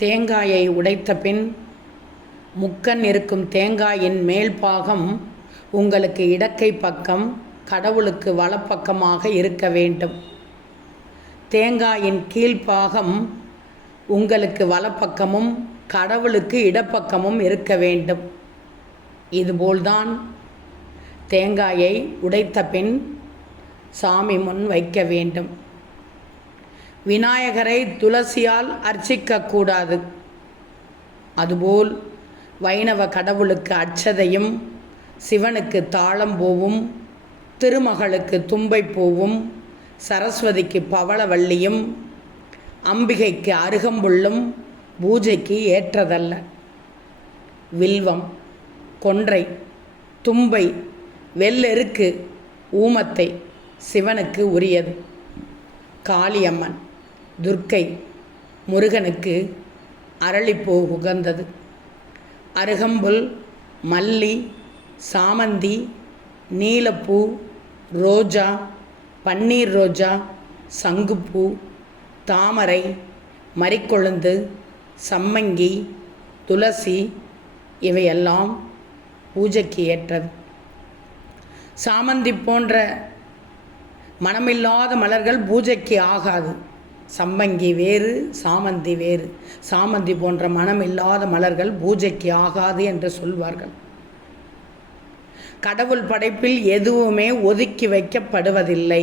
தேங்காயை உடைத்த பின் முக்கன் இருக்கும் தேங்காயின் மேல் பாகம் உங்களுக்கு இடக்கை பக்கம், கடவுளுக்கு வலப்பக்கமாக இருக்க வேண்டும். தேங்காயின் கீழ்ப்பாகம் உங்களுக்கு வலப்பக்கமும் கடவுளுக்கு இடப்பக்கமும் இருக்க வேண்டும். இதுபோல்தான் தேங்காயை உடைத்த பின் சாமி முன் வைக்க வேண்டும். விநாயகரை துளசியால் அர்ச்சிக்கக்கூடாது. அதுபோல் வைணவ கடவுளுக்கு அட்சதையும், சிவனுக்கு தாழம்பூவும், திருமகளுக்கு தும்பைப்பூவும், சரஸ்வதிக்கு பவளவள்ளியும், அம்பிகைக்கு அருகம்புல்லும் பூஜைக்கு ஏற்றதல்ல. வில்வம், கொன்றை, தும்பை, வெள்ளெருக்கு, ஊமத்தை சிவனுக்கு உரியது. காளியம்மன், துர்க்கை, முருகனுக்கு அரளிப்பூ உகந்தது. அருகம்புல், மல்லி, சாமந்தி, நீலப்பூ, ரோஜா, பன்னீர் ரோஜா, சங்குப்பூ, தாமரை, மரிக்கொழுந்து, சம்மங்கி, துளசி இவையெல்லாம் பூஜைக்கு ஏற்றது. சாமந்தி போன்ற மனமில்லாத மலர்கள் பூஜைக்கு ஆகாது. சம்மங்கி வேறு, சாமந்தி வேறு. சாமந்தி போன்ற மனமில்லாத மலர்கள் பூஜைக்கு ஆகாது என்று சொல்வார்கள். கடவுள் படைப்பில் எதுவுமே ஒதுக்கி வைக்கப்படுவதில்லை.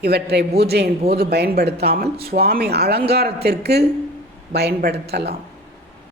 இவற்றை பூஜையின் போது பயன்படுத்தாமல் சுவாமி அலங்காரத்திற்கு பயன்படுத்தலாம்.